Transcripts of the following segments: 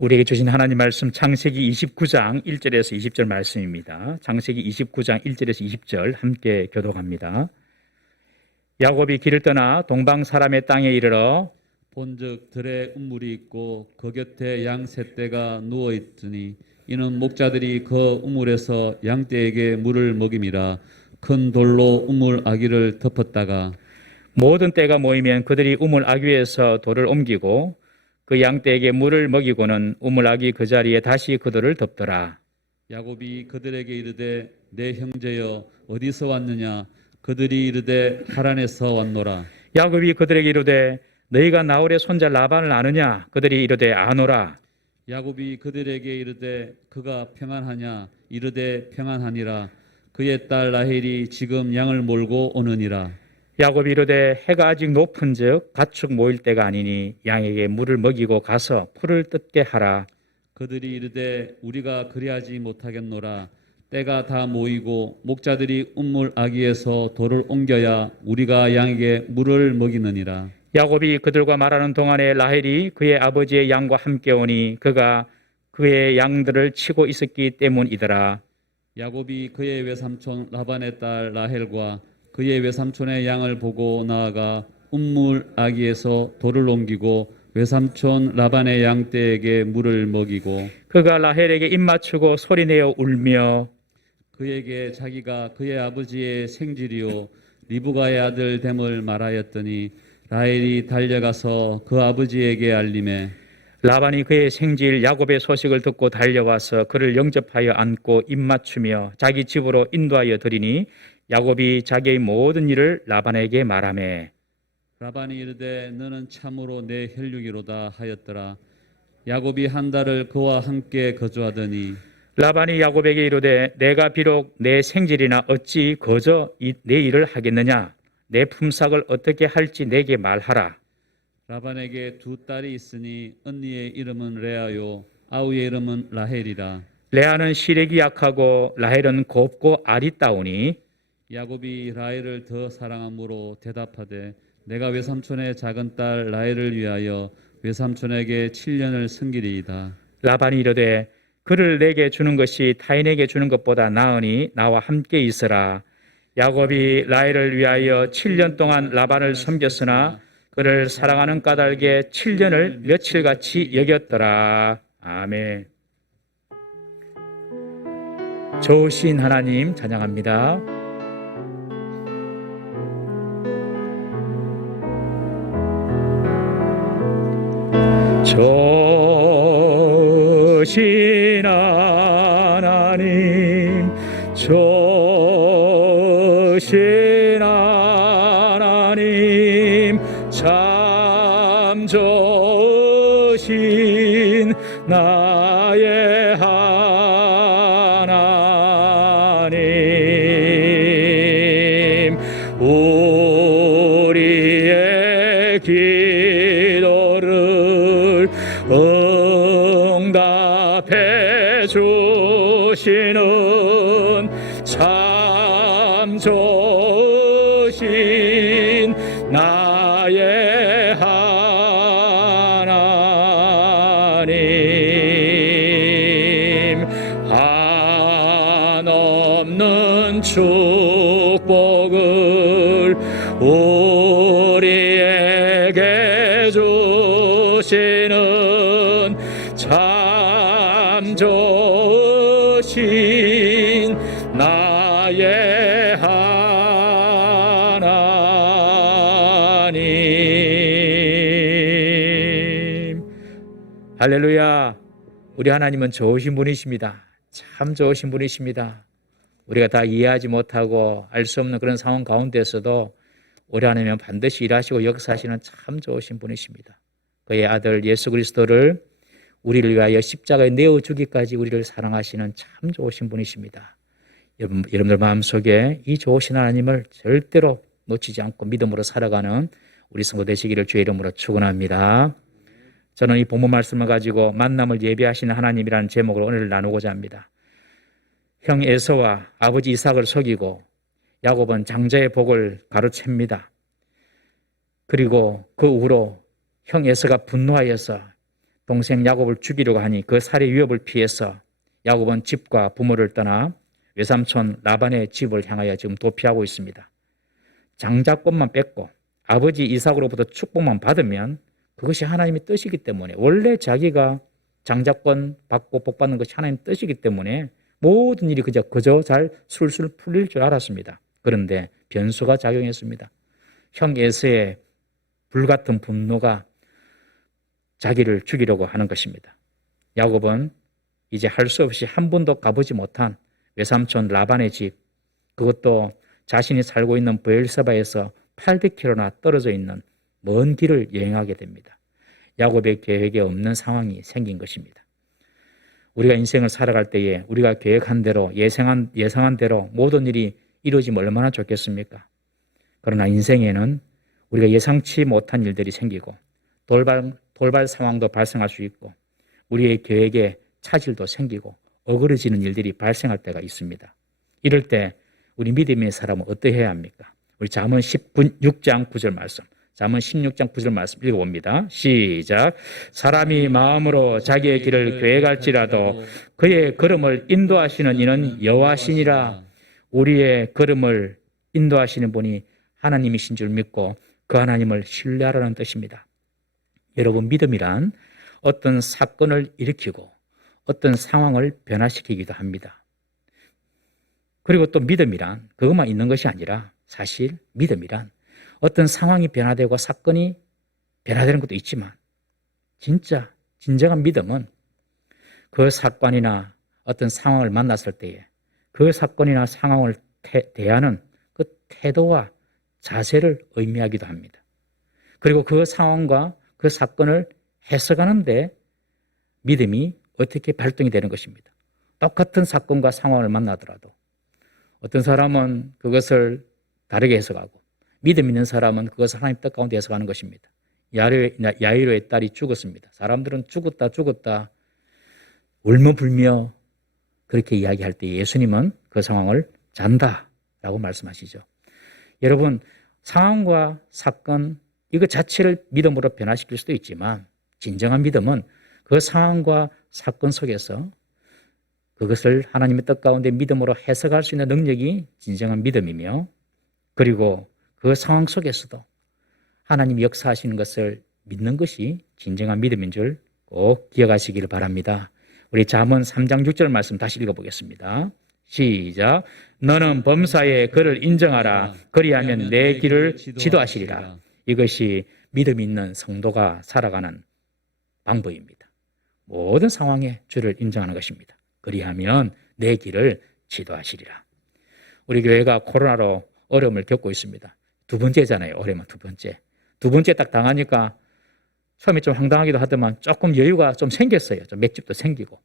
우리에게 주신 하나님 말씀 창세기 29장 1절에서 20절 말씀입니다. 창세기 29장 1절에서 20절 함께 교독합니다. 야곱이 길을 떠나 동방 사람의 땅에 이르러 본즉 들에 우물이 있고 그 곁에 양 세 떼가 누워 있으니 이는 목자들이 그 우물에서 양떼에게 물을 먹임이라. 큰 돌로 우물 아귀를 덮었다가 모든 떼가 모이면 그들이 우물 아귀에서 돌을 옮기고 그 양떼에게 물을 먹이고는 우물 아귀 그 자리에 다시 그들을 덮더라. 야곱이 그들에게 이르되 내 형제여 어디서 왔느냐. 그들이 이르되 하란에서 왔노라. 야곱이 그들에게 이르되 너희가 나홀의 손자 라반을 아느냐. 그들이 이르되 아노라. 야곱이 그들에게 이르되 그가 평안하냐. 이르되 평안하니라. 그의 딸 라헬이 지금 양을 몰고 오느니라. 야곱이 이르되 해가 아직 높은즉 가축 모일 때가 아니니 양에게 물을 먹이고 가서 풀을 뜯게 하라. 그들이 이르되 우리가 그리하지 못하겠노라. 때가 다 모이고 목자들이 우물 아귀에서 돌을 옮겨야 우리가 양에게 물을 먹이느니라. 야곱이 그들과 말하는 동안에 라헬이 그의 아버지의 양과 함께 오니 그가 그의 양들을 치고 있었기 때문이더라. 야곱이 그의 외삼촌 라반의 딸 라헬과 그의 외삼촌의 양을 보고 나아가 우물 아귀에서 돌을 옮기고 외삼촌 라반의 양떼에게 물을 먹이고 그가 라헬에게 입맞추고 소리내어 울며 그에게 자기가 그의 아버지의 생질이요 리브가의 아들 됨을 말하였더니 라헬이 달려가서 그 아버지에게 알림해 라반이 그의 생질 야곱의 소식을 듣고 달려와서 그를 영접하여 안고 입맞추며 자기 집으로 인도하여 드리니 야곱이 자기의 모든 일을 라반에게 말하매 라반이 이르되 너는 참으로 내 혈육이로다 하였더라. 야곱이 한 달을 그와 함께 거주하더니 라반이 야곱에게 이르되 내가 비록 내 생질이나 어찌 거저 내 일을 하겠느냐. 내 품삯을 어떻게 할지 내게 말하라. 라반에게 두 딸이 있으니 언니의 이름은 레아요 아우의 이름은 라헬이라. 레아는 시력이 약하고 라헬은 곱고 아리따우니 야곱이 라헬을 더 사랑함으로 대답하되 내가 외삼촌의 작은 딸 라헬을 위하여 외삼촌에게 7년을 섬기리이다. 라반이 이르되 그를 내게 주는 것이 타인에게 주는 것보다 나으니 나와 함께 있으라. 야곱이 라헬을 위하여 7년 동안 라반을 섬겼으나 그를 사랑하는 까닭에 7년을 며칠같이 여겼더라. 아멘. 좋으신 하나님 찬양합니다. 좋으신 하나님 좋으신 하나님 참 좋으신 나의 하나님 우리의 기도를 응답해 주시는 참 좋으신 나의 하나님 한없는 축복을 우리에게 주시는 참 좋으신 나의 하나님. 할렐루야. 우리 하나님은 좋으신 분이십니다. 참 좋으신 분이십니다. 우리가 다 이해하지 못하고 알 수 없는 그런 상황 가운데서도 우리 하나님은 반드시 일하시고 역사하시는 참 좋으신 분이십니다. 그의 아들 예수 그리스도를 우리를 위하여 십자가에 내어주기까지 우리를 사랑하시는 참 좋으신 분이십니다. 여러분들 마음속에 이 좋으신 하나님을 절대로 놓치지 않고 믿음으로 살아가는 우리 성도 되시기를 주의 이름으로 축원합니다. 저는 이 본문 말씀을 가지고 만남을 예비하시는 하나님이라는 제목으로 오늘 나누고자 합니다. 형 에서와 아버지 이삭을 속이고 야곱은 장자의 복을 가로챕니다. 그리고 그 후로 형 에서가 분노하여서 동생 야곱을 죽이려고 하니 그 살해 위협을 피해서 야곱은 집과 부모를 떠나 외삼촌 라반의 집을 향하여 지금 도피하고 있습니다. 장자권만 뺏고 아버지 이삭으로부터 축복만 받으면 그것이 하나님의 뜻이기 때문에, 원래 자기가 장자권 받고 복 받는 것이 하나님의 뜻이기 때문에 모든 일이 그저 잘 술술 풀릴 줄 알았습니다. 그런데 변수가 작용했습니다. 형 에서의 불같은 분노가 자기를 죽이려고 하는 것입니다. 야곱은 이제 할 수 없이 한 번도 가보지 못한 외삼촌 라반의 집, 그것도 자신이 살고 있는 브엘세바에서 800km나 떨어져 있는 먼 길을 여행하게 됩니다. 야곱의 계획에 없는 상황이 생긴 것입니다. 우리가 인생을 살아갈 때에 우리가 계획한 대로, 예상한 대로 모든 일이 이루어지면 얼마나 좋겠습니까? 그러나 인생에는 우리가 예상치 못한 일들이 생기고 돌발 상황도 발생할 수 있고 우리의 계획에 차질도 생기고 어그러지는 일들이 발생할 때가 있습니다. 이럴 때 우리 믿음의 사람은 어떻게 해야 합니까? 우리 잠언 16장 9절 말씀, 잠언 16장 9절 말씀 읽어봅니다. 시작. 사람이 마음으로 자기의 길을 계획할지라도 그의 걸음을 인도하시는 이는 여호와시니라. 우리의 걸음을 인도하시는 분이 하나님이신 줄 믿고 그 하나님을 신뢰하라는 뜻입니다. 여러분, 믿음이란 어떤 사건을 일으키고 어떤 상황을 변화시키기도 합니다. 그리고 또 믿음이란 그것만 있는 것이 아니라, 사실 믿음이란 어떤 상황이 변화되고 사건이 변화되는 것도 있지만, 진정한 믿음은 그 사건이나 어떤 상황을 만났을 때에 그 사건이나 상황을 대하는 그 태도와 자세를 의미하기도 합니다. 그리고 그 상황과 그 사건을 해석하는데 믿음이 어떻게 발동이 되는 것입니다. 똑같은 사건과 상황을 만나더라도 어떤 사람은 그것을 다르게 해석하고 믿음 있는 사람은 그것을 하나님 뜻 가운데 해석하는 것입니다. 야이로의 딸이 죽었습니다. 사람들은 죽었다 울며불며 그렇게 이야기할 때 예수님은 그 상황을 잔다라고 말씀하시죠. 여러분, 상황과 사건 이거 자체를 믿음으로 변화시킬 수도 있지만, 진정한 믿음은 그 상황과 사건 속에서 그것을 하나님의 뜻 가운데 믿음으로 해석할 수 있는 능력이 진정한 믿음이며, 그리고 그 상황 속에서도 하나님이 역사하시는 것을 믿는 것이 진정한 믿음인 줄 꼭 기억하시기를 바랍니다. 우리 잠언 3장 6절 말씀 다시 읽어보겠습니다. 시작. 너는 범사에 그를 인정하라. 그리하면 내 길을 지도하시리라. 이것이 믿음 있는 성도가 살아가는 방법입니다. 모든 상황에 주를 인정하는 것입니다. 그리하면 내 길을 지도하시리라. 우리 교회가 코로나로 어려움을 겪고 있습니다. 두 번째잖아요. 어려움은 두 번째. 두 번째 딱 당하니까 처음에 좀 황당하기도 하더만 조금 여유가 좀 생겼어요. 좀 맷집도 생기고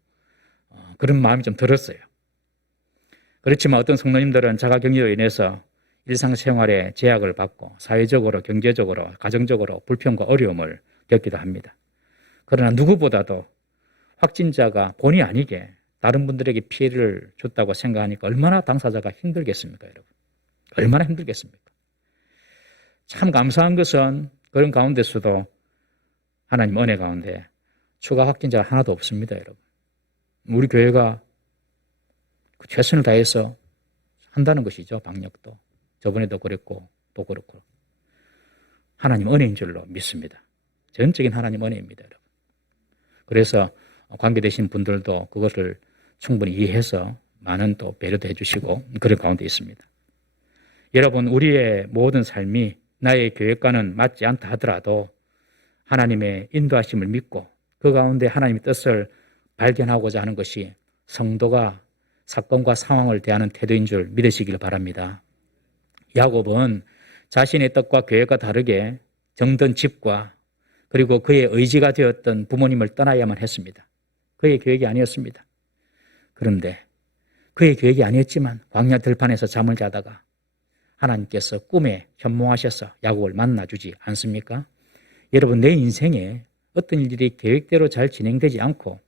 그런 마음이 좀 들었어요. 그렇지만 어떤 성도님들은 자가격리로 인해서 일상생활에 제약을 받고 사회적으로, 경제적으로, 가정적으로 불평과 어려움을 겪기도 합니다. 그러나 누구보다도 확진자가 본의 아니게 다른 분들에게 피해를 줬다고 생각하니까 얼마나 당사자가 힘들겠습니까, 여러분? 얼마나 힘들겠습니까? 참 감사한 것은 그런 가운데서도 하나님 은혜 가운데 추가 확진자가 하나도 없습니다, 여러분. 우리 교회가 최선을 다해서 한다는 것이죠, 방역도. 저번에도 그랬고 또 그렇고. 하나님 은혜인 줄로 믿습니다. 전적인 하나님 은혜입니다, 여러분. 그래서 관계되신 분들도 그것을 충분히 이해해서 많은 또 배려도 해주시고 그런 가운데 있습니다. 여러분, 우리의 모든 삶이 나의 계획과는 맞지 않다 하더라도 하나님의 인도하심을 믿고 그 가운데 하나님의 뜻을 발견하고자 하는 것이 성도가 사건과 상황을 대하는 태도인 줄 믿으시길 바랍니다. 야곱은 자신의 뜻과 계획과 다르게 정든 집과 그리고 그의 의지가 되었던 부모님을 떠나야만 했습니다. 그의 계획이 아니었습니다. 그런데 그의 계획이 아니었지만 광야 들판에서 잠을 자다가 하나님께서 꿈에 현몽하셔서 야곱을 만나주지 않습니까? 여러분, 내 인생에 어떤 일들이 계획대로 잘 진행되지 않고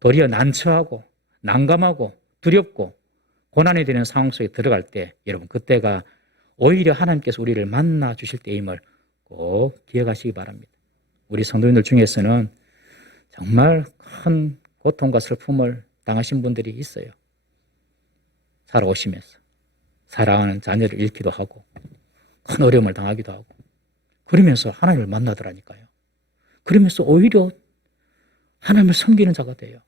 도리어 난처하고 난감하고 두렵고 고난이 되는 상황 속에 들어갈 때, 여러분, 그때가 오히려 하나님께서 우리를 만나 주실 때임을 꼭 기억하시기 바랍니다. 우리 성도님들 중에서는 정말 큰 고통과 슬픔을 당하신 분들이 있어요. 살아오시면서 사랑하는 자녀를 잃기도 하고 큰 어려움을 당하기도 하고 그러면서 하나님을 만나더라니까요. 그러면서 오히려 하나님을 섬기는 자가 돼요.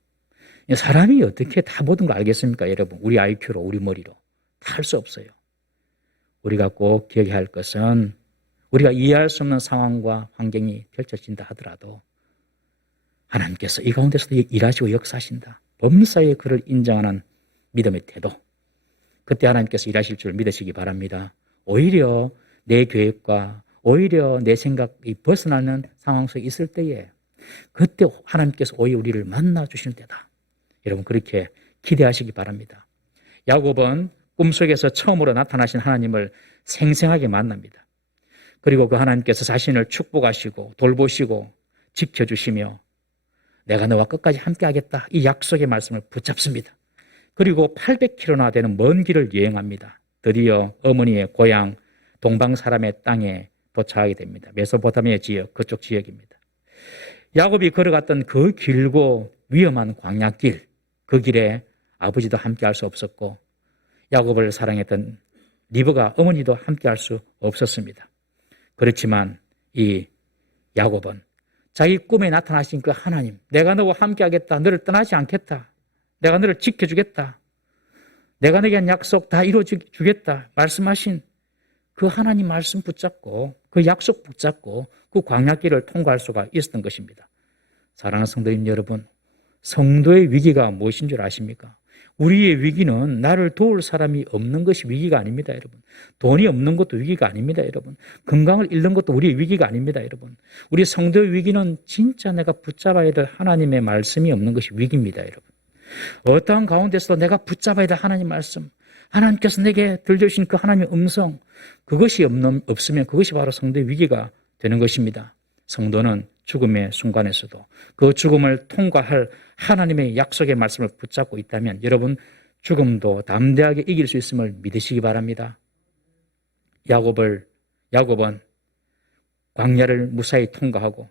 사람이 어떻게 다 모든 걸 알겠습니까, 여러분? 우리 IQ로, 우리 머리로. 다 할 수 없어요. 우리가 꼭 기억해야 할 것은 우리가 이해할 수 없는 상황과 환경이 펼쳐진다 하더라도 하나님께서 이 가운데서도 일하시고 역사하신다. 범사에 그를 인정하는 믿음의 태도. 그때 하나님께서 일하실 줄 믿으시기 바랍니다. 오히려 내 계획과 오히려 내 생각이 벗어나는 상황 속에 있을 때에 그때 하나님께서 오히려 우리를 만나주시는 때다. 여러분 그렇게 기대하시기 바랍니다. 야곱은 꿈속에서 처음으로 나타나신 하나님을 생생하게 만납니다. 그리고 그 하나님께서 자신을 축복하시고 돌보시고 지켜주시며 내가 너와 끝까지 함께하겠다 이 약속의 말씀을 붙잡습니다. 그리고 800km나 되는 먼 길을 여행합니다. 드디어 어머니의 고향 동방 사람의 땅에 도착하게 됩니다. 메소포타미아 지역, 그쪽 지역입니다. 야곱이 걸어갔던 그 길고 위험한 광야길, 그 길에 아버지도 함께할 수 없었고 야곱을 사랑했던 리브가 어머니도 함께할 수 없었습니다. 그렇지만 이 야곱은 자기 꿈에 나타나신 그 하나님, 내가 너와 함께하겠다, 너를 떠나지 않겠다, 내가 너를 지켜주겠다, 내가 너에게 한 약속 다 이루어주겠다 말씀하신 그 하나님 말씀 붙잡고 그 약속 붙잡고 그 광야길을 통과할 수가 있었던 것입니다. 사랑하는 성도님 여러분, 성도의 위기가 무엇인 줄 아십니까? 우리의 위기는 나를 도울 사람이 없는 것이 위기가 아닙니다, 여러분. 돈이 없는 것도 위기가 아닙니다, 여러분. 건강을 잃는 것도 우리의 위기가 아닙니다, 여러분. 우리 성도의 위기는 진짜 내가 붙잡아야 될 하나님의 말씀이 없는 것이 위기입니다, 여러분. 어떠한 가운데서도 내가 붙잡아야 될 하나님 말씀, 하나님께서 내게 들려주신 그 하나님의 음성, 그것이 없으면 그것이 바로 성도의 위기가 되는 것입니다. 성도는 죽음의 순간에서도 그 죽음을 통과할 하나님의 약속의 말씀을 붙잡고 있다면 여러분 죽음도 담대하게 이길 수 있음을 믿으시기 바랍니다. 야곱은 광야를 무사히 통과하고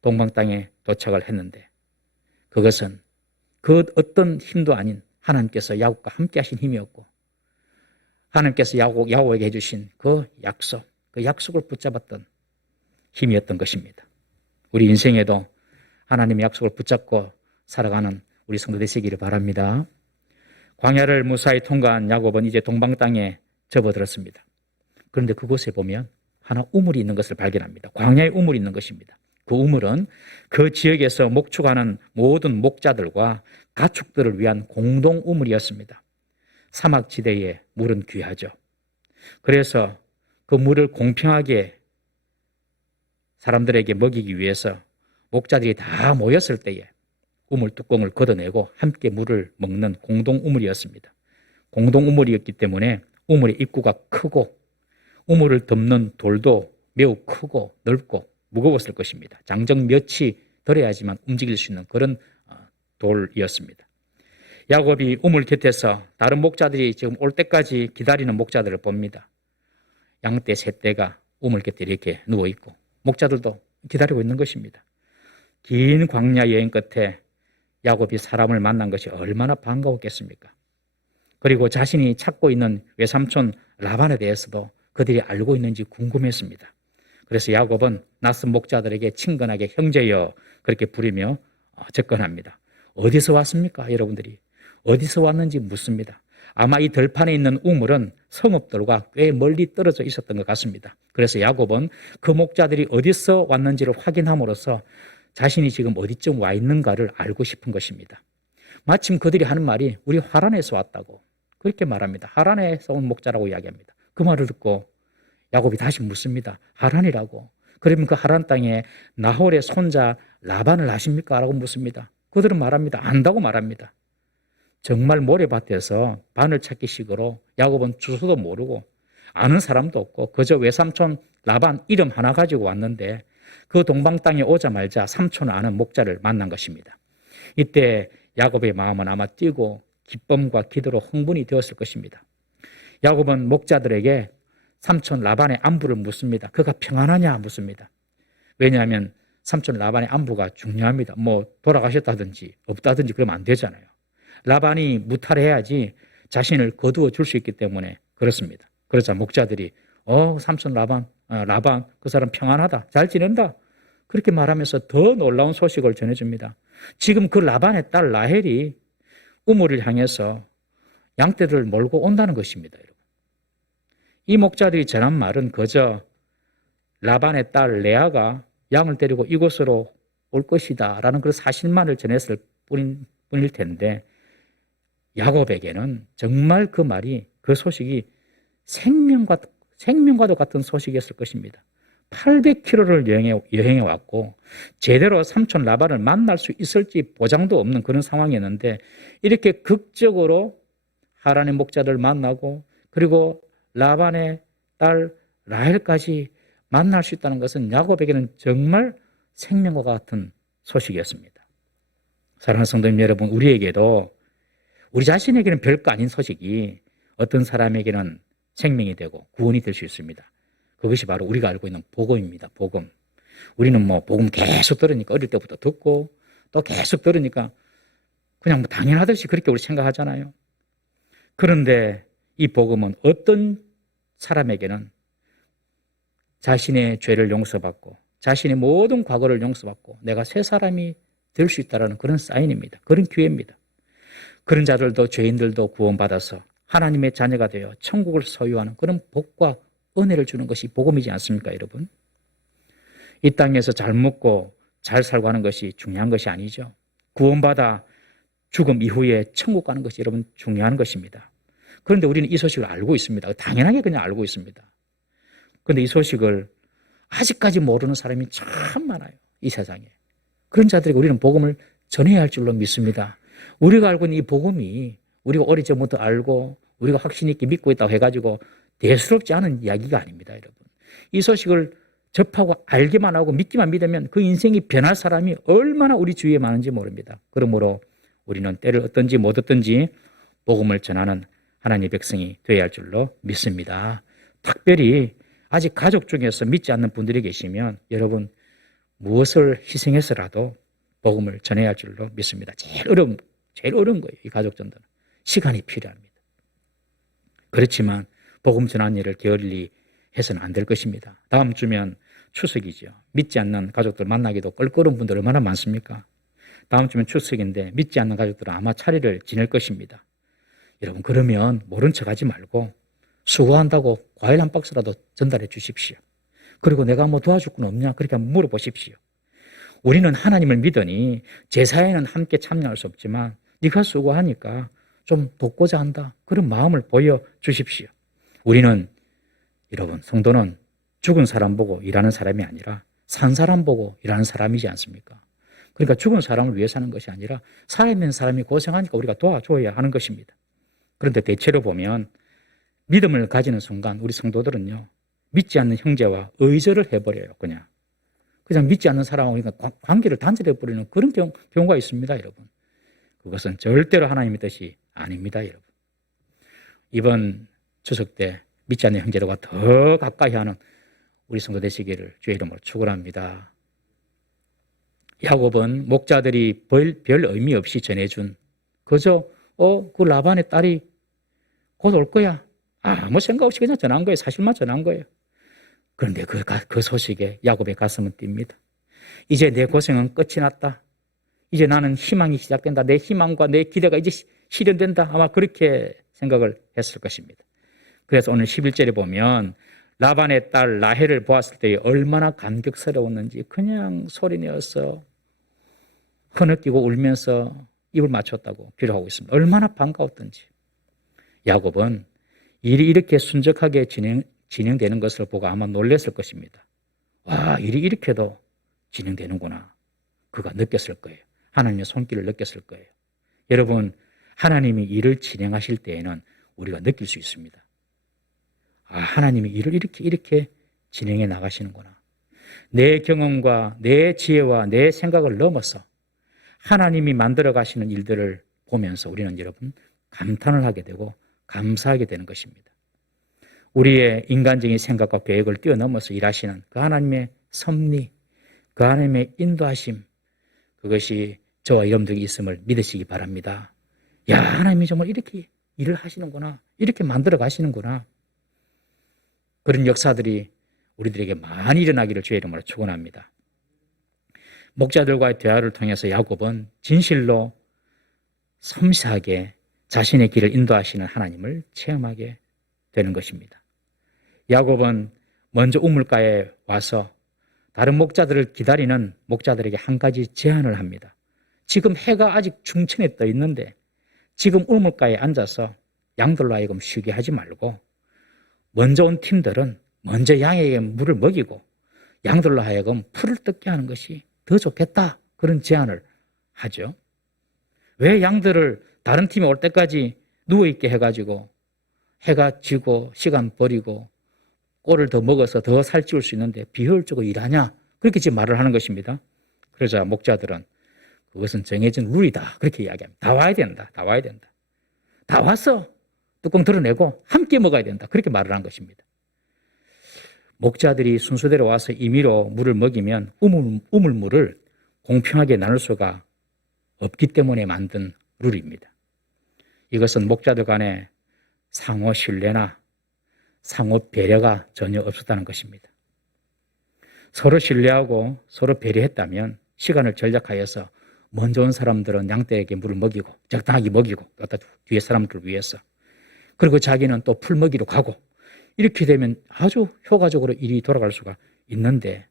동방 땅에 도착을 했는데 그것은 그 어떤 힘도 아닌 하나님께서 야곱과 함께 하신 힘이었고 하나님께서 야곱에게 해주신 그 약속을 붙잡았던 힘이었던 것입니다. 우리 인생에도 하나님의 약속을 붙잡고 살아가는 우리 성도 되시기를 바랍니다. 광야를 무사히 통과한 야곱은 이제 동방 땅에 접어들었습니다. 그런데 그곳에 보면 하나 우물이 있는 것을 발견합니다. 광야에 우물이 있는 것입니다. 그 우물은 그 지역에서 목축하는 모든 목자들과 가축들을 위한 공동 우물이었습니다. 사막지대의 물은 귀하죠. 그래서 그 물을 공평하게 사람들에게 먹이기 위해서 목자들이 다 모였을 때에 우물 뚜껑을 걷어내고 함께 물을 먹는 공동 우물이었습니다. 공동 우물이었기 때문에 우물의 입구가 크고 우물을 덮는 돌도 매우 크고 넓고 무거웠을 것입니다. 장정 몇이 덜해야지만 움직일 수 있는 그런 돌이었습니다. 야곱이 우물 곁에서 다른 목자들이 지금 올 때까지 기다리는 목자들을 봅니다. 양떼 세 떼가 우물 곁에 이렇게 누워있고 목자들도 기다리고 있는 것입니다. 긴 광야 여행 끝에 야곱이 사람을 만난 것이 얼마나 반가웠겠습니까? 그리고 자신이 찾고 있는 외삼촌 라반에 대해서도 그들이 알고 있는지 궁금했습니다. 그래서 야곱은 낯선 목자들에게 친근하게 형제여 그렇게 부르며 접근합니다. 어디서 왔습니까? 여러분들이 어디서 왔는지 묻습니다. 아마 이 들판에 있는 우물은 성읍들과 꽤 멀리 떨어져 있었던 것 같습니다. 그래서 야곱은 그 목자들이 어디서 왔는지를 확인함으로써 자신이 지금 어디쯤 와 있는가를 알고 싶은 것입니다. 마침 그들이 하는 말이 우리 하란에서 왔다고 그렇게 말합니다. 하란에서 온 목자라고 이야기합니다. 그 말을 듣고 야곱이 다시 묻습니다. 하란이라고? 그러면 그 하란 땅에 나홀의 손자 라반을 아십니까? 라고 묻습니다. 그들은 말합니다. 안다고 말합니다. 정말 모래밭에서 바늘 찾기 식으로 야곱은 주소도 모르고 아는 사람도 없고 그저 외삼촌 라반 이름 하나 가지고 왔는데 그 동방 땅에 오자마자 삼촌을 아는 목자를 만난 것입니다. 이때 야곱의 마음은 아마 뛰고 기쁨과 기도로 흥분이 되었을 것입니다. 야곱은 목자들에게 삼촌 라반의 안부를 묻습니다. 그가 평안하냐 묻습니다. 왜냐하면 삼촌 라반의 안부가 중요합니다. 뭐 돌아가셨다든지 없다든지 그러면 안 되잖아요. 라반이 무탈해야지 자신을 거두어 줄 수 있기 때문에 그렇습니다. 그러자 목자들이 삼촌 라반 그 사람 평안하다, 잘 지낸다, 그렇게 말하면서 더 놀라운 소식을 전해줍니다. 지금 그 라반의 딸 라헬이 우물을 향해서 양떼를 몰고 온다는 것입니다. 여러분. 이 목자들이 전한 말은 그저 라반의 딸 레아가 양을 데리고 이곳으로 올 것이다 라는 그런 사실만을 전했을 뿐일 텐데, 야곱에게는 정말 그 말이, 그 소식이 생명과도 같은 소식이었을 것입니다. 800km를 여행해 왔고 제대로 삼촌 라반을 만날 수 있을지 보장도 없는 그런 상황이었는데, 이렇게 극적으로 하란의 목자들을 만나고 그리고 라반의 딸 라헬까지 만날 수 있다는 것은 야곱에게는 정말 생명과 같은 소식이었습니다. 사랑하는 성도님 여러분, 우리에게도 우리 자신에게는 별거 아닌 소식이 어떤 사람에게는 생명이 되고 구원이 될 수 있습니다. 그것이 바로 우리가 알고 있는 복음입니다. 복음. 우리는 뭐 복음 계속 들으니까, 어릴 때부터 듣고 또 계속 들으니까 그냥 뭐 당연하듯이 그렇게 우리 생각하잖아요. 그런데 이 복음은 어떤 사람에게는 자신의 죄를 용서받고 자신의 모든 과거를 용서받고 내가 새 사람이 될 수 있다는 그런 사인입니다. 그런 기회입니다. 그런 자들도, 죄인들도 구원받아서 하나님의 자녀가 되어 천국을 소유하는 그런 복과 은혜를 주는 것이 복음이지 않습니까, 여러분? 이 땅에서 잘 먹고 잘 살고 하는 것이 중요한 것이 아니죠. 구원받아 죽음 이후에 천국 가는 것이 여러분 중요한 것입니다. 그런데 우리는 이 소식을 알고 있습니다. 당연하게 그냥 알고 있습니다. 그런데 이 소식을 아직까지 모르는 사람이 참 많아요, 이 세상에. 그런 자들에게 우리는 복음을 전해야 할 줄로 믿습니다. 우리가 알고 있는 이 복음이 우리가 오래전부터 알고 우리가 확신 있게 믿고 있다고 해가지고 대수롭지 않은 이야기가 아닙니다, 여러분. 이 소식을 접하고 알기만 하고 믿기만 믿으면 그 인생이 변할 사람이 얼마나 우리 주위에 많은지 모릅니다. 그러므로 우리는 때를 얻든지 못 얻든지 복음을 전하는 하나님의 백성이 되어야 할 줄로 믿습니다. 특별히 아직 가족 중에서 믿지 않는 분들이 계시면 여러분 무엇을 희생해서라도 복음을 전해야 할 줄로 믿습니다. 제일 어려운 거예요. 이 가족 전도는 시간이 필요합니다. 그렇지만 복음 전하는 일을 게을리 해서는 안 될 것입니다. 다음 주면 추석이죠. 믿지 않는 가족들 만나기도 껄끄러운 분들 얼마나 많습니까? 다음 주면 추석인데 믿지 않는 가족들은 아마 차례를 지낼 것입니다. 여러분, 그러면 모른 척하지 말고 수고한다고 과일 한 박스라도 전달해 주십시오. 그리고 내가 뭐 도와줄 건 없냐? 그렇게 한번 물어보십시오. 우리는 하나님을 믿으니 제사에는 함께 참여할 수 없지만 네가 수고하니까 좀 돕고자 한다, 그런 마음을 보여주십시오. 우리는, 여러분, 성도는 죽은 사람 보고 일하는 사람이 아니라 산 사람 보고 일하는 사람이지 않습니까? 그러니까 죽은 사람을 위해 사는 것이 아니라 살아있는 사람이 고생하니까 우리가 도와줘야 하는 것입니다. 그런데 대체로 보면 믿음을 가지는 순간 우리 성도들은요, 믿지 않는 형제와 의절을 해버려요. 그냥 믿지 않는 사람과 관계를 단절해버리는 그런 경우가 있습니다, 여러분. 그것은 절대로 하나님의 뜻이 아닙니다, 여러분. 이번 추석 때 믿지 않는 형제들과 더 가까이 하는 우리 성도 되시기를 주의 이름으로 축원합니다. 야곱은 목자들이 별 의미 없이 전해준 그저 그 라반의 딸이 곧 올 거야, 아무 생각 없이 그냥 전한 거예요. 사실만 전한 거예요. 그런데 그 소식에 야곱의 가슴은 뜁니다. 이제 내 고생은 끝이 났다. 이제 나는 희망이 시작된다. 내 희망과 내 기대가 이제 실현된다. 아마 그렇게 생각을 했을 것입니다. 그래서 오늘 11절에 보면 라반의 딸 라헬을 보았을 때 얼마나 감격스러웠는지 그냥 소리내어서 흐느끼고 울면서 입을 맞췄다고 기록하고 있습니다. 얼마나 반가웠던지. 야곱은 일이 이렇게 순적하게 진행되는 것을 보고 아마 놀랐을 것입니다. 와, 일이 이렇게도 진행되는구나. 그가 느꼈을 거예요. 하나님의 손길을 느꼈을 거예요. 여러분, 하나님이 일을 진행하실 때에는 우리가 느낄 수 있습니다. 하나님이 일을 이렇게 진행해 나가시는구나. 내 경험과 내 지혜와 내 생각을 넘어서 하나님이 만들어 가시는 일들을 보면서 우리는 여러분 감탄을 하게 되고 감사하게 되는 것입니다. 우리의 인간적인 생각과 계획을 뛰어넘어서 일하시는 그 하나님의 섭리, 그 하나님의 인도하심, 그것이 저와 여러분들이 있음을 믿으시기 바랍니다. 야, 하나님이 정말 이렇게 일을 하시는구나. 이렇게 만들어 가시는구나. 그런 역사들이 우리들에게 많이 일어나기를 주의 이름으로 축원합니다. 목자들과의 대화를 통해서 야곱은 진실로 섬세하게 자신의 길을 인도하시는 하나님을 체험하게 되는 것입니다. 야곱은 먼저 우물가에 와서 다른 목자들을 기다리는 목자들에게 한 가지 제안을 합니다. 지금 해가 아직 중천에 떠 있는데 지금 우물가에 앉아서 양들로 하여금 쉬게 하지 말고 먼저 온 팀들은 먼저 양에게 물을 먹이고 양들로 하여금 풀을 뜯게 하는 것이 더 좋겠다. 그런 제안을 하죠. 왜 양들을 다른 팀이 올 때까지 누워있게 해가지고 해가 지고 시간 버리고 꼴을 더 먹어서 더 살찌울 수 있는데 비효율적으로 일하냐? 그렇게 지금 말을 하는 것입니다. 그러자 목자들은 그것은 정해진 룰이다. 그렇게 이야기합니다. 다 와야 된다. 다 와야 된다. 다 와서 뚜껑 드러내고 함께 먹어야 된다. 그렇게 말을 한 것입니다. 목자들이 순서대로 와서 임의로 물을 먹이면 우물물을 공평하게 나눌 수가 없기 때문에 만든 룰입니다. 이것은 목자들 간에 상호 신뢰나 상호 배려가 전혀 없었다는 것입니다. 서로 신뢰하고 서로 배려했다면 시간을 절약하여서 먼저 온 사람들은 양떼에게 물을 먹이고 적당하게 먹이고 또 뒤에 사람들을 위해서 그리고 자기는 또 풀 먹이러 가고 이렇게 되면 아주 효과적으로 일이 돌아갈 수가 있는데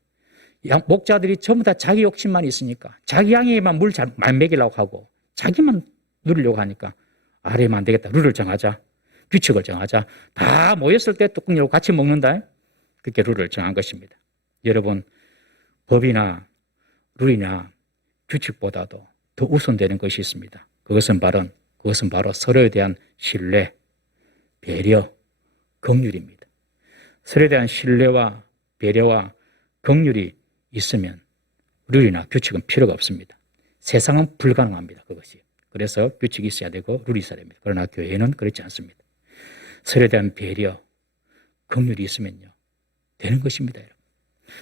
목자들이 전부 다 자기 욕심만 있으니까 자기 양에게만 물 잘 먹이려고 하고 자기만 누리려고 하니까 아래면 안 되겠다. 룰을 정하자. 규칙을 정하자. 다 모였을 때 뚜껑 열고 같이 먹는다. 그렇게 룰을 정한 것입니다. 여러분, 법이나 룰이나 규칙보다도 더 우선되는 것이 있습니다. 그것은 바로 서로에 대한 신뢰, 배려, 긍휼입니다. 서로에 대한 신뢰와 배려와 긍휼이 있으면 룰이나 규칙은 필요가 없습니다. 세상은 불가능합니다. 그것이. 그래서 규칙이 있어야 되고 룰이 있어야 됩니다. 그러나 교회는 그렇지 않습니다. 서로에 대한 배려, 긍휼이 있으면요 되는 것입니다. 여러분.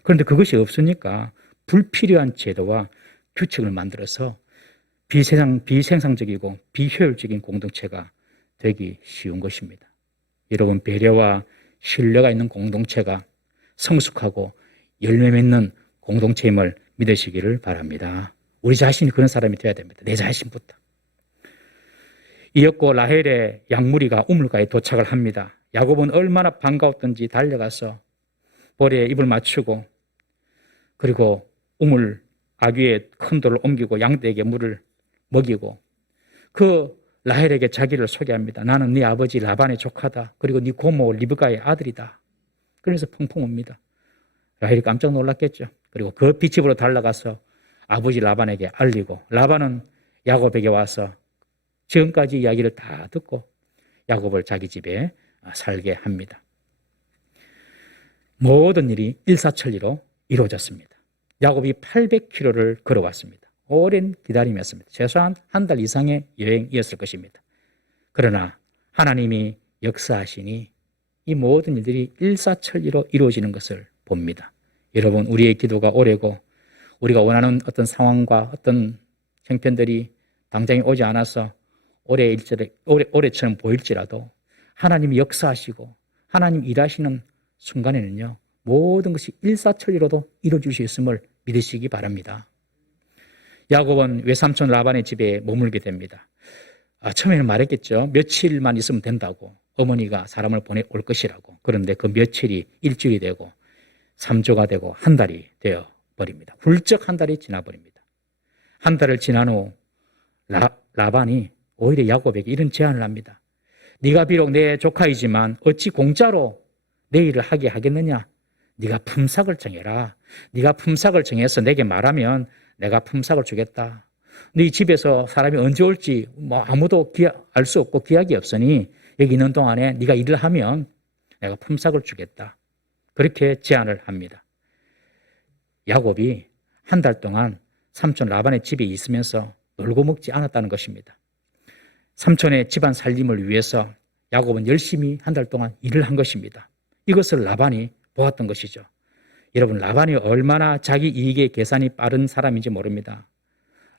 그런데 그것이 없으니까 불필요한 제도와 규칙을 만들어서 비생산적이고 비효율적인 공동체가 되기 쉬운 것입니다. 여러분, 배려와 신뢰가 있는 공동체가 성숙하고 열매 맺는 공동체임을 믿으시기를 바랍니다. 우리 자신이 그런 사람이 되어야 됩니다. 내 자신부터. 이었고 라헬의 양무리가 우물가에 도착을 합니다. 야곱은 얼마나 반가웠던지 달려가서 볼에 입을 맞추고 그리고 우물 아귀에 큰 돌을 옮기고 양떼에게 물을 먹이고 그 라헬에게 자기를 소개합니다. 나는 네 아버지 라반의 조카다. 그리고 네 고모 리브가의 아들이다. 그래서 펑펑 옵니다. 라헬이 깜짝 놀랐겠죠. 그리고 그 빗집으로 달려가서 아버지 라반에게 알리고 라반은 야곱에게 와서 지금까지 이야기를 다 듣고 야곱을 자기 집에 살게 합니다. 모든 일이 일사천리로 이루어졌습니다. 야곱이 800km를 걸어왔습니다. 오랜 기다림이었습니다. 최소한 한 달 이상의 여행이었을 것입니다. 그러나 하나님이 역사하시니 이 모든 일들이 일사천리로 이루어지는 것을 봅니다. 여러분, 우리의 기도가 오래고 우리가 원하는 어떤 상황과 어떤 형편들이 당장에 오지 않아서 올해처럼 보일지라도 하나님이 역사하시고 하나님 일하시는 순간에는요 모든 것이 일사천리로도 이루어질 수 있음을 믿으시기 바랍니다. 야곱은 외삼촌 라반의 집에 머물게 됩니다. 처음에는 말했겠죠. 며칠만 있으면 된다고. 어머니가 사람을 보내올 것이라고. 그런데 그 며칠이 일주일이 되고 3주가 되고 한 달이 되어버립니다. 훌쩍 한 달이 지나버립니다. 한 달을 지난 후 라반이 오히려 야곱에게 이런 제안을 합니다. 네가 비록 내 조카이지만 어찌 공짜로 내 일을 하게 하겠느냐. 네가 품삯을 정해라. 네가 품삯을 정해서 내게 말하면 내가 품삯을 주겠다. 네 집에서 사람이 언제 올지 아무도 알 수 없고 기약이 없으니 여기 있는 동안에 네가 일을 하면 내가 품삯을 주겠다. 그렇게 제안을 합니다. 야곱이 한 달 동안 삼촌 라반의 집에 있으면서 놀고 먹지 않았다는 것입니다. 삼촌의 집안 살림을 위해서 야곱은 열심히 한 달 동안 일을 한 것입니다. 이것을 라반이 보았던 것이죠. 여러분, 라반이 얼마나 자기 이익의 계산이 빠른 사람인지 모릅니다.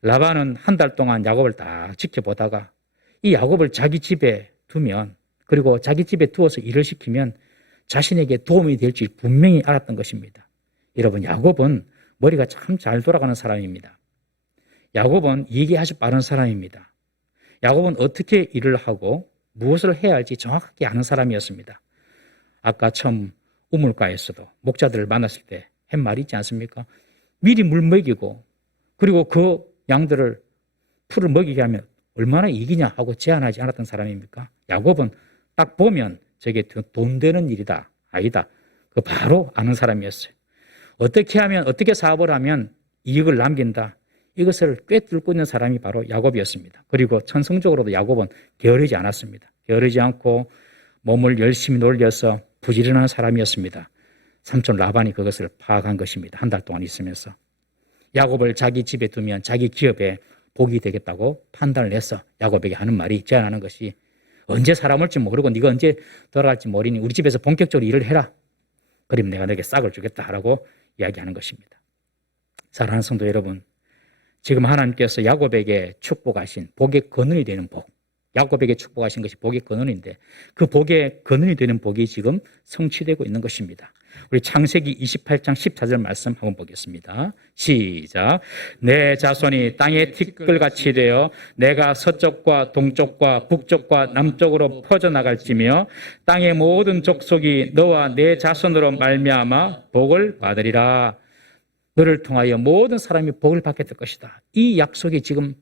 라반은 한 달 동안 야곱을 딱 지켜보다가 이 야곱을 자기 집에 두면, 그리고 자기 집에 두어서 일을 시키면 자신에게 도움이 될 줄 분명히 알았던 것입니다. 여러분, 야곱은 머리가 참 잘 돌아가는 사람입니다. 야곱은 이익이 아주 빠른 사람입니다. 야곱은 어떻게 일을 하고 무엇을 해야 할지 정확하게 아는 사람이었습니다. 아까 처음 우물가에서도 목자들을 만났을 때 한 말이 있지 않습니까? 미리 물 먹이고 그리고 그 양들을 풀을 먹이게 하면 얼마나 이기냐 하고 제안하지 않았던 사람입니까? 야곱은 딱 보면 저게 돈 되는 일이다, 아니다. 그 바로 아는 사람이었어요. 어떻게 하면, 어떻게 사업을 하면 이익을 남긴다. 이것을 꿰뚫고 있는 사람이 바로 야곱이었습니다. 그리고 천성적으로도 야곱은 게으르지 않았습니다. 게으르지 않고 몸을 열심히 놀려서 부지런한 사람이었습니다. 삼촌 라반이 그것을 파악한 것입니다. 한 달 동안 있으면서. 야곱을 자기 집에 두면 자기 기업에 복이 되겠다고 판단을 해서 야곱에게 하는 말이, 제안하는 것이, 언제 사람 올지 모르고 네가 언제 돌아갈지 모르니 우리 집에서 본격적으로 일을 해라. 그럼 내가 너에게 싹을 주겠다라고 이야기하는 것입니다. 사랑하는 성도 여러분, 지금 하나님께서 야곱에게 축복하신 복의 근원이 되는 복, 야곱에게 축복하신 것이 복의 근원인데 그 복의 근원이 되는 복이 지금 성취되고 있는 것입니다. 우리 창세기 28장 14절 말씀 한번 보겠습니다. 시작. 내 자손이 땅의 티끌같이 되어 내가 서쪽과 동쪽과 북쪽과 남쪽으로 퍼져나갈지며 땅의 모든 족속이 너와 내 자손으로 말미암아 복을 받으리라. 너를 통하여 모든 사람이 복을 받게 될 것이다. 이 약속이 지금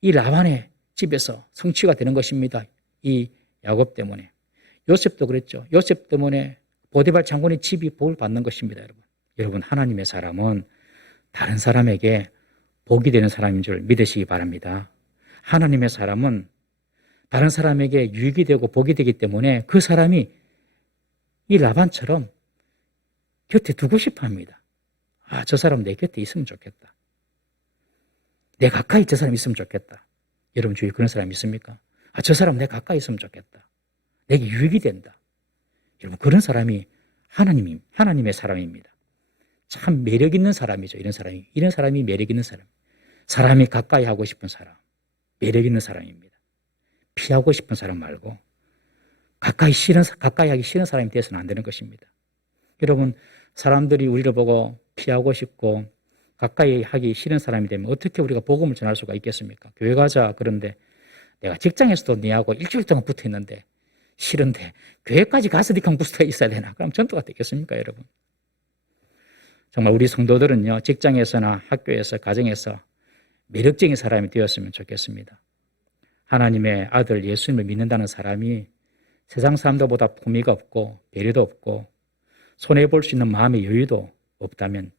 이 라반의 집에서 성취가 되는 것입니다. 이 야곱 때문에. 요셉도 그랬죠. 요셉 때문에 보디발 장군의 집이 복을 받는 것입니다. 여러분, 하나님의 사람은 다른 사람에게 복이 되는 사람인 줄 믿으시기 바랍니다. 하나님의 사람은 다른 사람에게 유익이 되고 복이 되기 때문에 그 사람이 이 라반처럼 곁에 두고 싶어 합니다. 아, 저 사람 내 곁에 있으면 좋겠다. 내 가까이 저 사람 있으면 좋겠다. 여러분 주위에 그런 사람 있습니까? 아, 저 사람 내 가까이 있으면 좋겠다. 내게 유익이 된다. 여러분, 그런 사람이 하나님의 사람입니다. 참 매력 있는 사람이죠. 이런 사람이 매력 있는 사람. 사람이 가까이 하고 싶은 사람. 매력 있는 사람입니다. 피하고 싶은 사람 말고 가까이 하기 싫은 사람이 되어서는 안 되는 것입니다. 여러분, 사람들이 우리를 보고 피하고 싶고 가까이 하기 싫은 사람이 되면 어떻게 우리가 복음을 전할 수가 있겠습니까? 교회 가자. 그런데 내가 직장에서도 네하고 일주일 동안 붙어 있는데 싫은데 교회까지 가서 니랑 붙어 있어야 되나? 그럼 전도가 되겠습니까, 여러분? 정말 우리 성도들은요, 직장에서나 학교에서, 가정에서 매력적인 사람이 되었으면 좋겠습니다. 하나님의 아들 예수님을 믿는다는 사람이 세상 사람들보다 품위가 없고 배려도 없고 손해볼 수 있는 마음의 여유도 없다면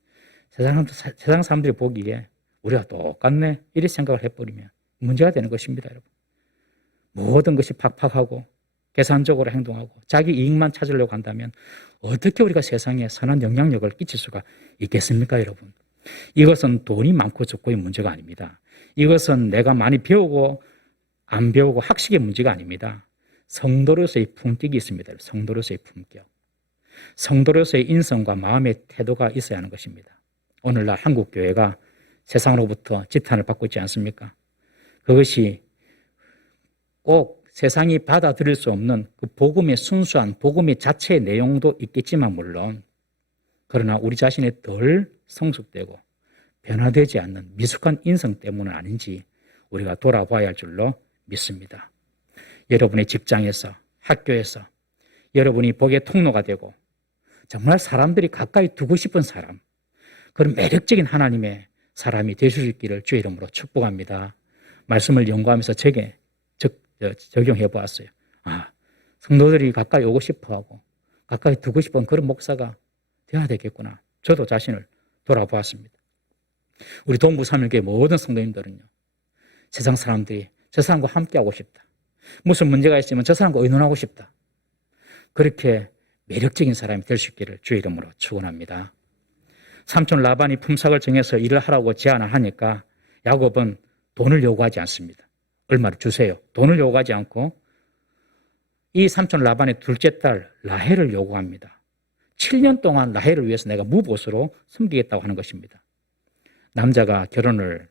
세상 사람들이 보기에 우리가 똑같네 이렇게 생각을 해버리면 문제가 되는 것입니다, 여러분. 모든 것이 팍팍하고 계산적으로 행동하고 자기 이익만 찾으려고 한다면 어떻게 우리가 세상에 선한 영향력을 끼칠 수가 있겠습니까, 여러분? 이것은 돈이 많고 적고의 문제가 아닙니다. 이것은 내가 많이 배우고 안 배우고 학식의 문제가 아닙니다. 성도로서의 품격이 있습니다. 성도로서의 품격. 성도로서의 인성과 마음의 태도가 있어야 하는 것입니다. 오늘날 한국교회가 세상으로부터 지탄을 받고 있지 않습니까? 그것이 꼭 세상이 받아들일 수 없는 그 복음의 순수한 복음의 자체의 내용도 있겠지만 물론, 그러나 우리 자신이 덜 성숙되고 변화되지 않는 미숙한 인성 때문은 아닌지 우리가 돌아봐야 할 줄로 믿습니다. 여러분의 직장에서, 학교에서 여러분이 복의 통로가 되고 정말 사람들이 가까이 두고 싶은 사람, 그런 매력적인 하나님의 사람이 되실 수 있기를 주의 이름으로 축복합니다. 말씀을 연구하면서 적용해 보았어요. 아, 성도들이 가까이 오고 싶어하고 가까이 두고 싶은 그런 목사가 되어야 되겠구나. 저도 자신을 돌아보았습니다. 우리 동부 3일교회 모든 성도님들은요, 세상 사람들이 저 사람과 함께하고 싶다. 무슨 문제가 있으면 저 사람과 의논하고 싶다. 그렇게 매력적인 사람이 될 수 있기를 주의 이름으로 축원합니다. 삼촌 라반이 품삯을 정해서 일을 하라고 제안을 하니까 야곱은 돈을 요구하지 않습니다. 얼마를 주세요. 돈을 요구하지 않고 이 삼촌 라반의 둘째 딸 라헬을 요구합니다. 7년 동안 라헬을 위해서 내가 무보수로 섬기겠다고 하는 것입니다. 남자가 결혼을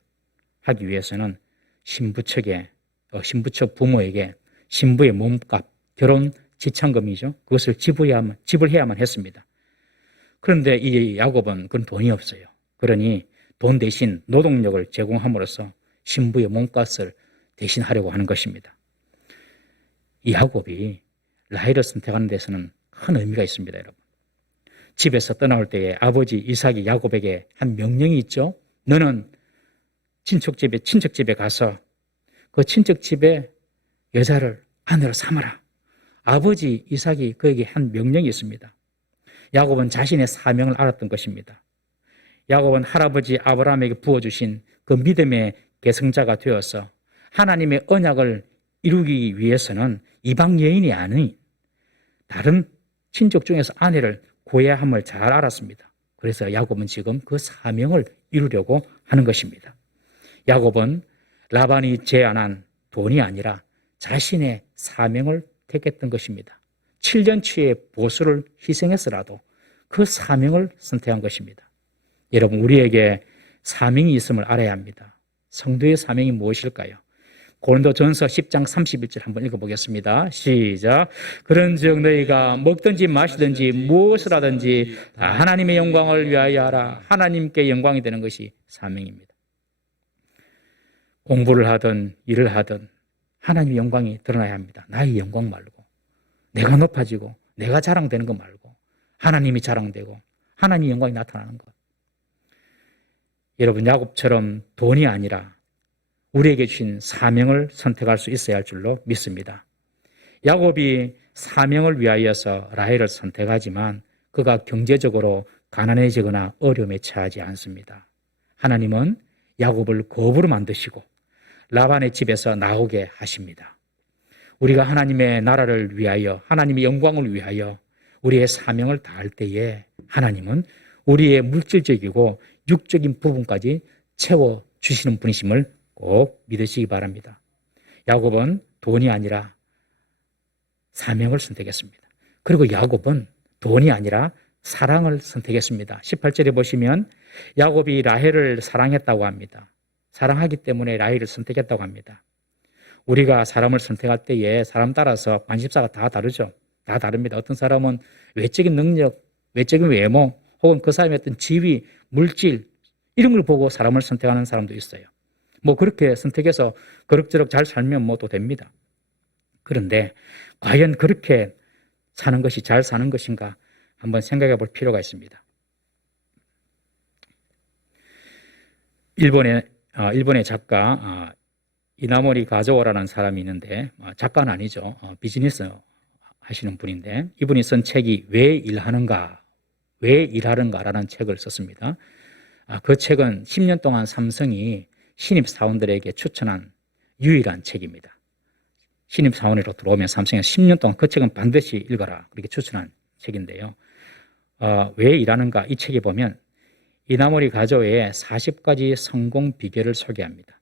하기 위해서는 신부 측 부모에게 신부의 몸값, 결혼 지참금이죠. 그것을 지불해야만 했습니다. 그런데 이 야곱은 그런 돈이 없어요. 그러니 돈 대신 노동력을 제공함으로써 신부의 몸값을 대신하려고 하는 것입니다. 이 야곱이 라헬을 선택하는 데서는 큰 의미가 있습니다, 여러분. 집에서 떠나올 때에 아버지 이삭이 야곱에게 한 명령이 있죠. 너는 친척집에 가서 그 친척집에 여자를 아내로 삼아라. 아버지 이삭이 그에게 한 명령이 있습니다. 야곱은 자신의 사명을 알았던 것입니다. 야곱은 할아버지 아브라함에게 부어주신 그 믿음의 계승자가 되어서 하나님의 언약을 이루기 위해서는 이방 여인이 아닌 다른 친족 중에서 아내를 구해야 함을 잘 알았습니다. 그래서 야곱은 지금 그 사명을 이루려고 하는 것입니다. 야곱은 라반이 제안한 돈이 아니라 자신의 사명을 택했던 것입니다. 7년치의 보수를 희생해서라도 그 사명을 선택한 것입니다. 여러분, 우리에게 사명이 있음을 알아야 합니다. 성도의 사명이 무엇일까요? 고린도전서 10장 31절 한번 읽어보겠습니다. 시작. 그런즉 너희가 먹든지 마시든지 무엇을 하든지 다 하나님의 영광을 위하여 하라. 하나님께 영광이 되는 것이 사명입니다. 공부를 하든 일을 하든 하나님의 영광이 드러나야 합니다. 나의 영광 말고, 내가 높아지고 내가 자랑되는 것 말고 하나님이 자랑되고 하나님의 영광이 나타나는 것. 여러분, 야곱처럼 돈이 아니라 우리에게 주신 사명을 선택할 수 있어야 할 줄로 믿습니다. 야곱이 사명을 위하여서 라헬을 선택하지만 그가 경제적으로 가난해지거나 어려움에 처하지 않습니다. 하나님은 야곱을 거부로 만드시고 라반의 집에서 나오게 하십니다. 우리가 하나님의 나라를 위하여, 하나님의 영광을 위하여 우리의 사명을 다할 때에 하나님은 우리의 물질적이고 육적인 부분까지 채워주시는 분이심을 꼭 믿으시기 바랍니다. 야곱은 돈이 아니라 사명을 선택했습니다. 그리고 야곱은 돈이 아니라 사랑을 선택했습니다. 18절에 보시면 야곱이 라헬을 사랑했다고 합니다. 사랑하기 때문에 라헬을 선택했다고 합니다. 우리가 사람을 선택할 때에 사람 따라서 관심사가 다 다르죠. 다 다릅니다. 어떤 사람은 외적인 능력, 외적인 외모, 혹은 그 사람의 어떤 지위, 물질 이런 걸 보고 사람을 선택하는 사람도 있어요. 뭐 그렇게 선택해서 그럭저럭 잘 살면 뭐 또 됩니다. 그런데 과연 그렇게 사는 것이 잘 사는 것인가 한번 생각해 볼 필요가 있습니다. 일본의 작가 이나모리 가조라는 사람이 있는데 작가는 아니죠. 비즈니스 하시는 분인데 이분이 쓴 책이 왜 일하는가라는 책을 썼습니다. 그 책은 10년 동안 삼성이 신입사원들에게 추천한 유일한 책입니다. 신입사원으로 들어오면 삼성에 10년 동안 그 책은 반드시 읽어라 그렇게 추천한 책인데요. 왜 일하는가 이 책에 보면 이나모리 가조의 40가지 성공 비결을 소개합니다.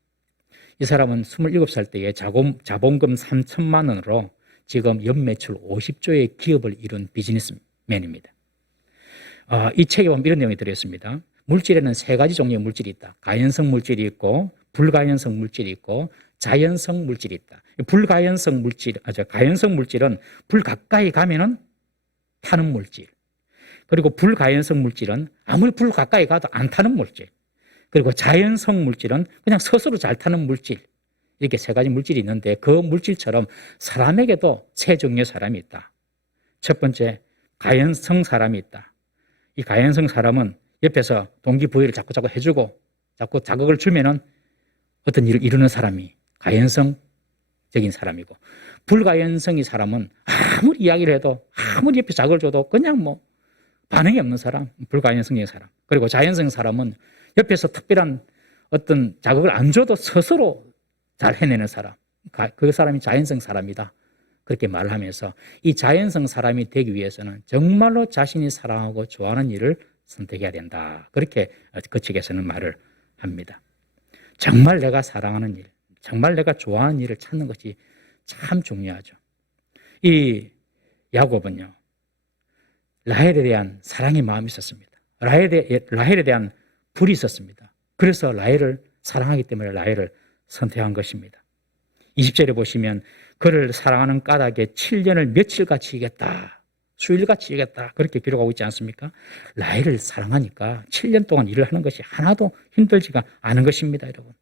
이 사람은 27살 때에 자본금 3천만 원으로 지금 연매출 50조의 기업을 이룬 비즈니스맨입니다. 이 책에 보면 이런 내용이 들어있습니다. 물질에는 3가지 종류의 물질이 있다. 가연성 물질이 있고 불가연성 물질이 있고 자연성 물질이 있다. 가연성 물질은 불 가까이 가면은 타는 물질. 그리고 불가연성 물질은 아무리 불 가까이 가도 안 타는 물질. 그리고 자연성 물질은 그냥 스스로 잘 타는 물질. 이렇게 3가지 물질이 있는데 그 물질처럼 사람에게도 3종류의 사람이 있다. 첫 번째, 가연성 사람이 있다. 이 가연성 사람은 옆에서 동기부여를 자꾸 해주고 자꾸 자극을 주면은 어떤 일을 이루는 사람이 가연성적인 사람이고, 불가연성의 사람은 아무리 이야기를 해도 아무리 옆에 자극을 줘도 그냥 뭐 반응이 없는 사람, 불가연성적인 사람. 그리고 자연성 사람은 옆에서 특별한 어떤 자극을 안 줘도 스스로 잘 해내는 사람. 그 사람이 자연성 사람이다. 그렇게 말을 하면서 이 자연성 사람이 되기 위해서는 정말로 자신이 사랑하고 좋아하는 일을 선택해야 된다. 그렇게 그 책에서는 말을 합니다. 정말 내가 사랑하는 일, 정말 내가 좋아하는 일을 찾는 것이 참 중요하죠. 이 야곱은요, 라헬에 대한 사랑의 마음이 있었습니다. 라헬에 대한 불이 있었습니다. 그래서 라헬을 사랑하기 때문에 라헬을 선택한 것입니다. 20절에 보시면 그를 사랑하는 까닭에 7년을 며칠같이 이겼다. 수일같이 이겼다. 그렇게 기록하고 있지 않습니까? 라헬을 사랑하니까 7년 동안 일을 하는 것이 하나도 힘들지가 않은 것입니다. 여러분,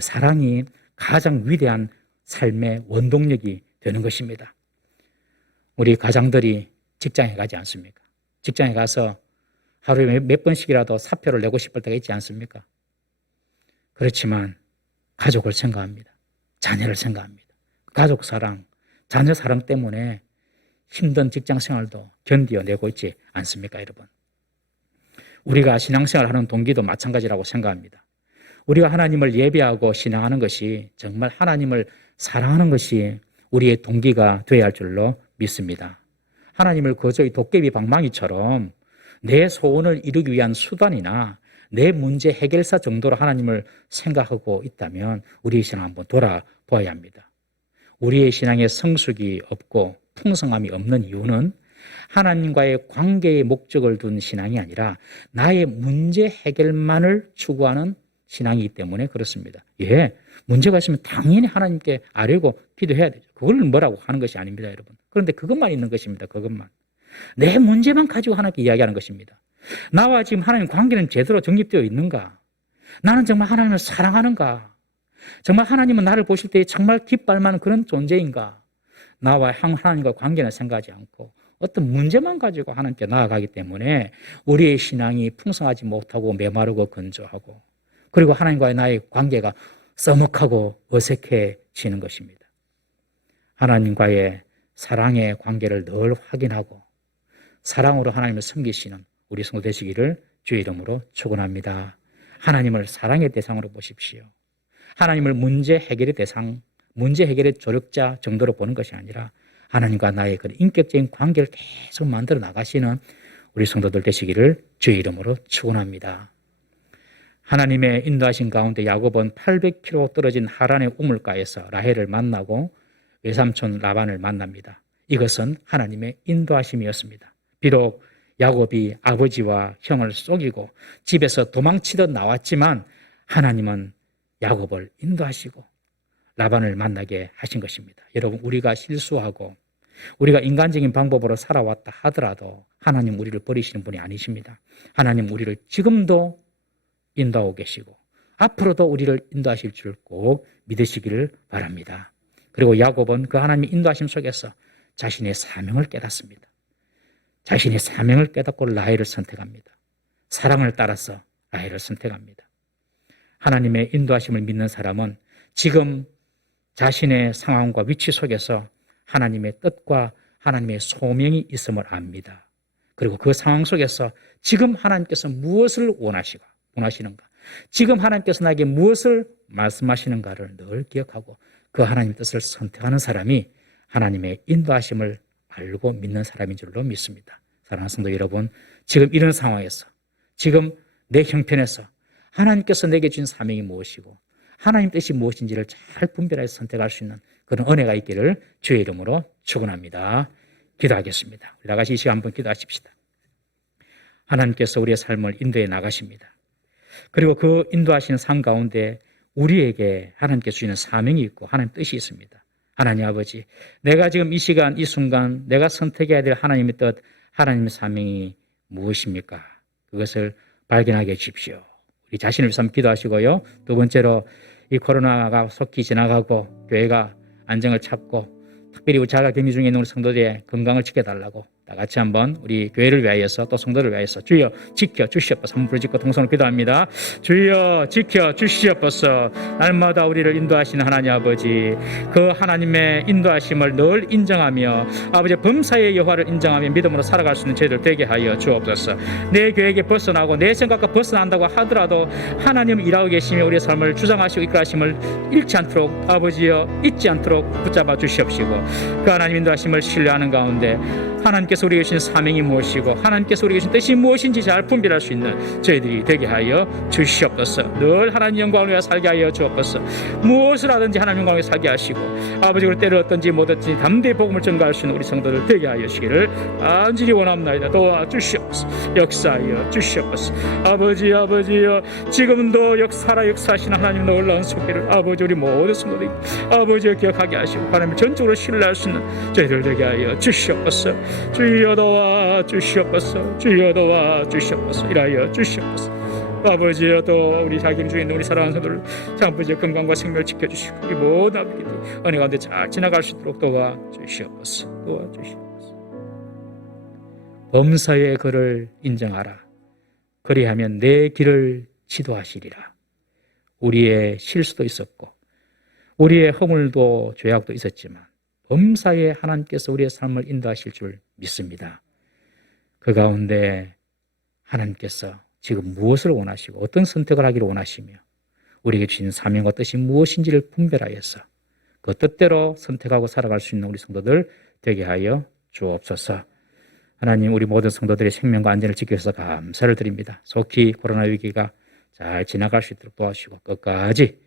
사랑이 가장 위대한 삶의 원동력이 되는 것입니다. 우리 가장들이 직장에 가지 않습니까? 직장에 가서 하루에 몇 번씩이라도 사표를 내고 싶을 때가 있지 않습니까? 그렇지만 가족을 생각합니다. 자녀를 생각합니다. 가족 사랑, 자녀 사랑 때문에 힘든 직장 생활도 견뎌내고 있지 않습니까, 여러분? 우리가 신앙생활 하는 동기도 마찬가지라고 생각합니다. 우리가 하나님을 예배하고 신앙하는 것이 정말 하나님을 사랑하는 것이 우리의 동기가 되어야 할 줄로 믿습니다. 하나님을 그저 도깨비 방망이처럼 내 소원을 이루기 위한 수단이나 내 문제 해결사 정도로 하나님을 생각하고 있다면 우리의 신앙 한번 돌아보아야 합니다. 우리의 신앙에 성숙이 없고 풍성함이 없는 이유는 하나님과의 관계의 목적을 둔 신앙이 아니라 나의 문제 해결만을 추구하는 신앙이기 때문에 그렇습니다. 예, 문제가 있으면 당연히 하나님께 아뢰고 기도해야 되죠. 그걸 뭐라고 하는 것이 아닙니다, 여러분. 그런데 그것만 있는 것입니다. 그것만. 내 문제만 가지고 하나님께 이야기하는 것입니다. 나와 지금 하나님 관계는 제대로 정립되어 있는가? 나는 정말 하나님을 사랑하는가? 정말 하나님은 나를 보실 때 정말 기뻐할 만한 그런 존재인가? 나와 하나님과 관계는 생각하지 않고 어떤 문제만 가지고 하나님께 나아가기 때문에 우리의 신앙이 풍성하지 못하고 메마르고 건조하고 그리고 하나님과의 나의 관계가 써먹하고 어색해지는 것입니다. 하나님과의 사랑의 관계를 늘 확인하고 사랑으로 하나님을 섬기시는 우리 성도 되시기를 주의 이름으로 축원합니다. 하나님을 사랑의 대상으로 보십시오. 하나님을 문제 해결의 대상, 문제 해결의 조력자 정도로 보는 것이 아니라 하나님과 나의 그런 인격적인 관계를 계속 만들어 나가시는 우리 성도들 되시기를 주의 이름으로 축원합니다. 하나님의 인도하신 가운데 야곱은 800km 떨어진 하란의 우물가에서 라헬을 만나고 외삼촌 라반을 만납니다. 이것은 하나님의 인도하심이었습니다. 비록 야곱이 아버지와 형을 속이고 집에서 도망치듯 나왔지만 하나님은 야곱을 인도하시고 라반을 만나게 하신 것입니다. 여러분, 우리가 실수하고 우리가 인간적인 방법으로 살아왔다 하더라도 하나님 우리를 버리시는 분이 아니십니다. 하나님 우리를 지금도 인도하고 계시고 앞으로도 우리를 인도하실 줄 꼭 믿으시기를 바랍니다. 그리고 야곱은 그 하나님의 인도하심 속에서 자신의 사명을 깨닫습니다. 자신의 사명을 깨닫고 라헬을 선택합니다. 사랑을 따라서 라헬을 선택합니다. 하나님의 인도하심을 믿는 사람은 지금 자신의 상황과 위치 속에서 하나님의 뜻과 하나님의 소명이 있음을 압니다. 그리고 그 상황 속에서 지금 하나님께서 무엇을 원하시는가, 지금 하나님께서 나에게 무엇을 말씀하시는가를 늘 기억하고 그 하나님의 뜻을 선택하는 사람이 하나님의 인도하심을 알고 믿는 사람인 줄로 믿습니다. 사랑하는 성도 여러분, 지금 이런 상황에서 지금 내 형편에서 하나님께서 내게 주신 사명이 무엇이고 하나님 뜻이 무엇인지를 잘 분별해서 선택할 수 있는 그런 은혜가 있기를 주의 이름으로 축원합니다. 기도하겠습니다. 우리 나가시 이 시간 한번 기도하십시다. 하나님께서 우리의 삶을 인도해 나가십니다. 그리고 그 인도하시는 삶 가운데 우리에게 하나님께서 주시는 사명이 있고 하나님 뜻이 있습니다. 하나님 아버지, 내가 지금 이 시간 이 순간 내가 선택해야 될 하나님의 뜻, 하나님의 사명이 무엇입니까? 그것을 발견하게 해주십시오. 우리 자신을 위해서 기도하시고요. 두 번째로 이 코로나가 속히 지나가고 교회가 안정을 찾고 특별히 우리 자가격리 중에 있는 우리 성도들의 건강을 지켜달라고 다 같이 한번 우리 교회를 위하여서 또 성도를 위하여서 주여 지켜주시옵소서 한번 부르짖고 동성으로 기도합니다. 주여 지켜주시옵소서. 날마다 우리를 인도하시는 하나님 아버지, 그 하나님의 인도하심을 늘 인정하며 아버지 범사의 여호와를 인정하며 믿음으로 살아갈 수 있는 저희들 되게 하여 주옵소서. 내 계획에 벗어나고 내 생각과 벗어난다고 하더라도 하나님 일하고 계시며 우리의 삶을 주장하시고 이끌하심을 잃지 않도록 아버지여 잊지 않도록 붙잡아 주시옵시고 그 하나님 인도하심을 신뢰하는 가운데 하나님께 하나님께서 우리에게 주신 사명이 무엇이고 하나님께서 우리에게 주신 뜻이 무엇인지 잘 분별할 수 있는 저희들이 되게 하여 주시옵소서. 늘 하나님 영광을 위하여 살게 하여 주옵소서. 무엇을 하든지 하나님 영광을 위하여 살게 하시고 아버지 우리 때를 얻든지 못 얻든지 담대히 복음을 전가할 수 있는 우리 성도들 되게 하여 주시기를 간절히 원합나이다. 도와주시옵소서. 역사하여 주시옵소서. 아버지여 지금도 역사하시는 하나님 놀라운 소개를 아버지 우리 모든 성도들이 아버지여 기억하게 하시고 하나님을 전적으로 신뢰할 수 있는 저희들 되게 하여 주시옵소서. 주여 도와 주시옵소서. 주여 도와 주시옵소서. 일하여 주시옵소서. 아버지여 또 우리 자기 중에 있는 우리 사랑하는 성도들 아버지의 건강과 생명을 지켜주시고 이 모든 아버지들 은혜 가운데 잘 지나갈 수 있도록 도와주시옵소서. 도와주시옵소서. 범사의 그를 인정하라. 그리하면 내 길을 지도하시리라. 우리의 실수도 있었고 우리의 허물도 죄악도 있었지만 범사에 하나님께서 우리의 삶을 인도하실 줄 믿습니다. 그 가운데 하나님께서 지금 무엇을 원하시고 어떤 선택을 하기를 원하시며 우리에게 주신 사명과 뜻이 무엇인지를 분별하여서 그 뜻대로 선택하고 살아갈 수 있는 우리 성도들 되게 하여 주옵소서. 하나님 우리 모든 성도들의 생명과 안전을 지켜주셔서 감사를 드립니다. 속히 코로나 위기가 잘 지나갈 수 있도록 도와주시고 끝까지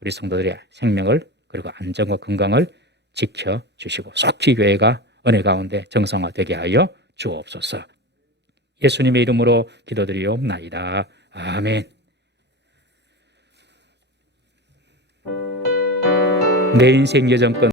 우리 성도들의 생명을 그리고 안전과 건강을 지켜주시고 속히 교회가 은혜 가운데 정상화되게 하여 주옵소서. 예수님의 이름으로 기도드리옵나이다. 아멘. 내 인생 여정권